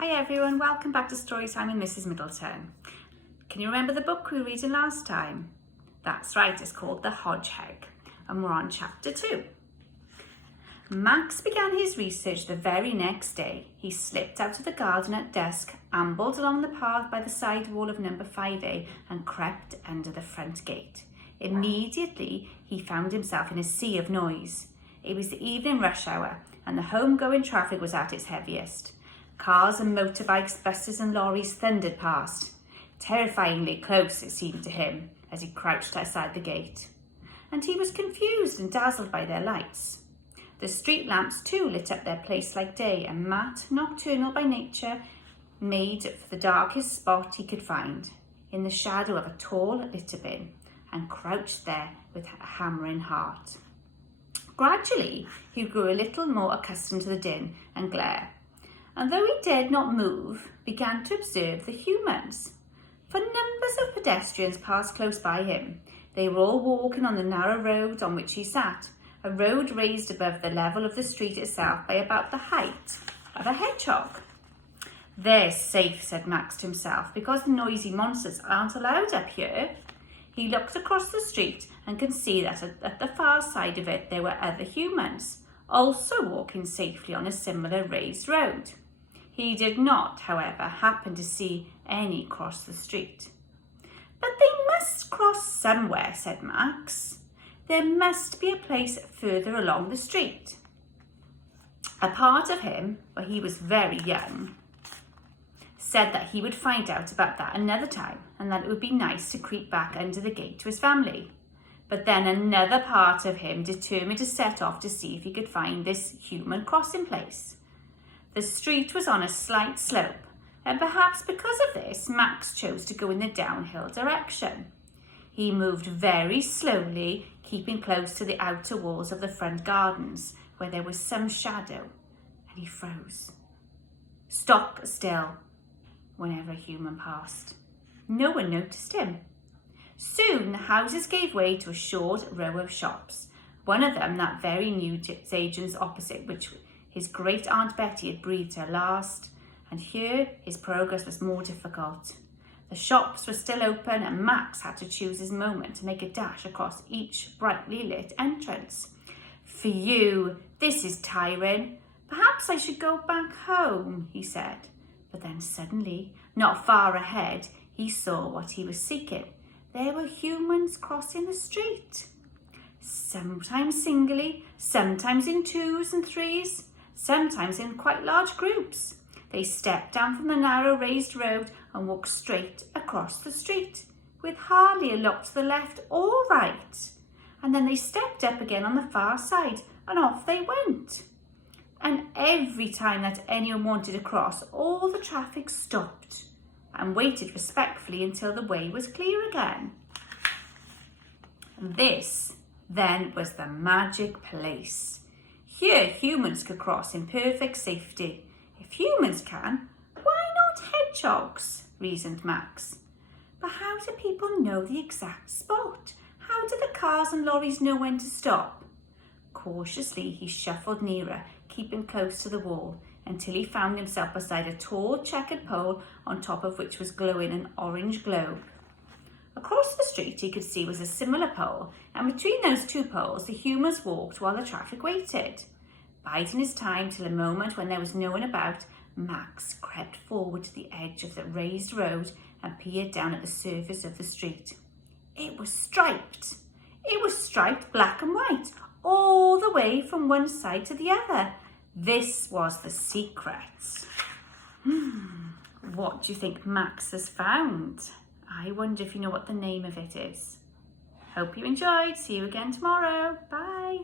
Hi everyone, welcome back to Storytime with Mrs. Middleton. Can you remember the book we were reading last time? That's right, it's called The Hodgeheg and we're on chapter 2. Max began his research the very next day. He slipped out of the garden at dusk, ambled along the path by the side wall of number 5A and crept under the front gate. Immediately, he found himself in a sea of noise. It was the evening rush hour and the home-going traffic was at its heaviest. Cars and motorbikes, buses and lorries thundered past. Terrifyingly close, it seemed to him, as he crouched outside the gate. And he was confused and dazzled by their lights. The street lamps too lit up their place like day, and Matt, nocturnal by nature, made for the darkest spot he could find, in the shadow of a tall litter bin, and crouched there with a hammering heart. Gradually, he grew a little more accustomed to the din and glare, and though he dared not move, began to observe the humans. For numbers of pedestrians passed close by him. They were all walking on the narrow road on which he sat, a road raised above the level of the street itself by about the height of a hedgehog. "They're safe," said Max to himself, "because the noisy monsters aren't allowed up here." He looked across the street and could see that at the far side of it there were other humans, also walking safely on a similar raised road. He did not, however, happen to see any cross the street. "But they must cross somewhere," said Max. "There must be a place further along the street." A part of him, when he was very young, said that he would find out about that another time and that it would be nice to creep back under the gate to his family. But then another part of him determined to set off to see if he could find this human crossing place. The street was on a slight slope, and perhaps because of this, Max chose to go in the downhill direction. He moved very slowly, keeping close to the outer walls of the front gardens, where there was some shadow, and he froze. Stock still whenever a human passed. No one noticed him. Soon the houses gave way to a short row of shops, one of them that very newsagent's opposite which his great-aunt Betty had breathed her last, and here his progress was more difficult. The shops were still open and Max had to choose his moment to make a dash across each brightly lit entrance. "Phew, this is tiring. Perhaps I should go back home," he said. But then suddenly, not far ahead, he saw what he was seeking. There were humans crossing the street. Sometimes singly, sometimes in twos and threes, sometimes in quite large groups. They stepped down from the narrow raised road and walked straight across the street, with hardly a look to the left or right. And then they stepped up again on the far side and off they went. And every time that anyone wanted to cross, all the traffic stopped and waited respectfully until the way was clear again. This then was the magic place. Here humans could cross in perfect safety. If humans can, why not hedgehogs? Reasoned Max. But how do people know the exact spot? How do the cars and lorries know when to stop? Cautiously he shuffled nearer, keeping close to the wall, until he found himself beside a tall checkered pole on top of which was glowing an orange globe. Across the street he could see was a similar pole, and between those two poles the humans walked while the traffic waited. Biding his time till a moment when there was no one about, Max crept forward to the edge of the raised road and peered down at the surface of the street. It was striped. It was striped black and white, all the way from one side to the other. This was the secret. What do you think Max has found? I wonder if you know what the name of it is. Hope you enjoyed. See you again tomorrow. Bye.